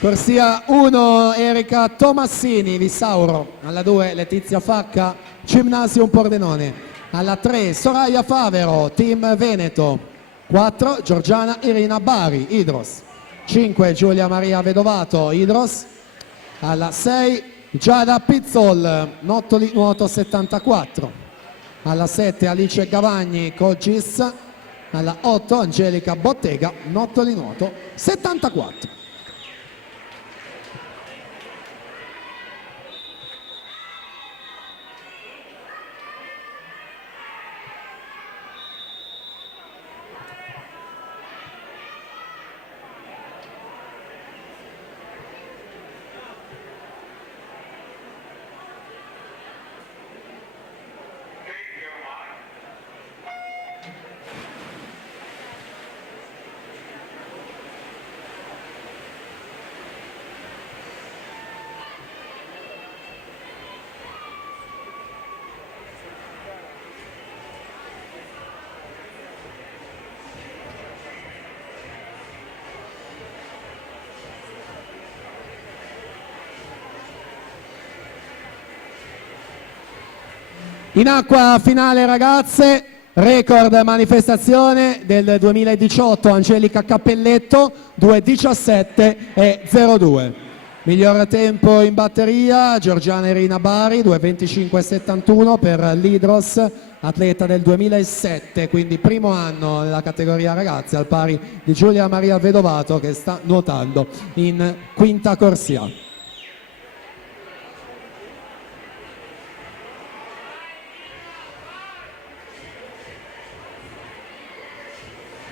Corsia 1 Erika Tomassini, Vissauro. Alla 2 Letizia Facca, Gymnasium Pordenone. Alla 3 Soraya Favero, Team Veneto. 4 Giorgiana Irina Bari, Idros. 5 Giulia Maria Vedovato, Idros. Alla 6 Giada Pizzol, Nottoli Nuoto 74. Alla 7 Alice Gavagni, Cogis. Alla 8 Angelica Bottega, Nottoli Nuoto 74. In acqua finale ragazze, record manifestazione del 2018, Angelica Cappelletto 2:17 e 02. Miglior tempo in batteria Giorgiana Irina Bari 2:25,71 per l'Idros, atleta del 2007, quindi primo anno nella categoria ragazze, al pari di Giulia Maria Vedovato che sta nuotando in quinta corsia.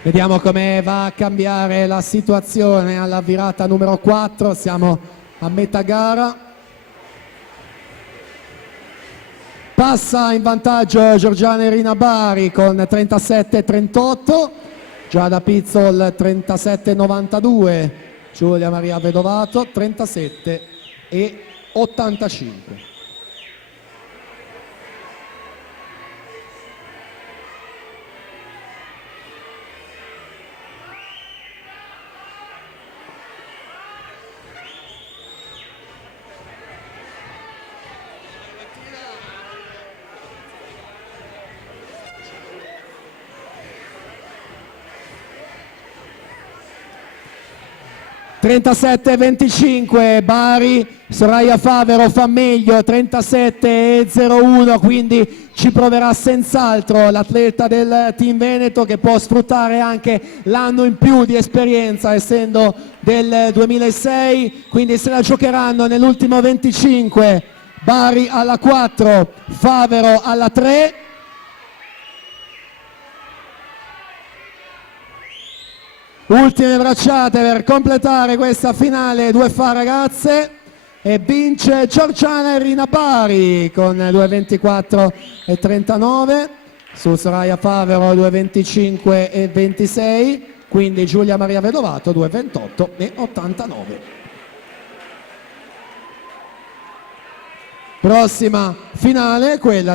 Vediamo come va a cambiare la situazione alla virata numero 4, siamo a metà gara. Passa in vantaggio Giorgiana Irina Bari con 37,38, Giada Pizzol 37,92, Giulia Maria Vedovato 37,85. (37,25) Bari, Soraya Favero fa meglio 37,01, quindi ci proverà senz'altro l'atleta del Team Veneto, che può sfruttare anche l'anno in più di esperienza essendo del 2006, quindi se la giocheranno nell'ultimo 25. Bari alla 4, Favero alla 3. Ultime bracciate per completare questa finale 2FA ragazze e vince Giorgiana Irina Bari con 2:24,39, su Soraya Favero 2:25,26, quindi Giulia Maria Vedovato 2:28,89. Prossima finale, quella dei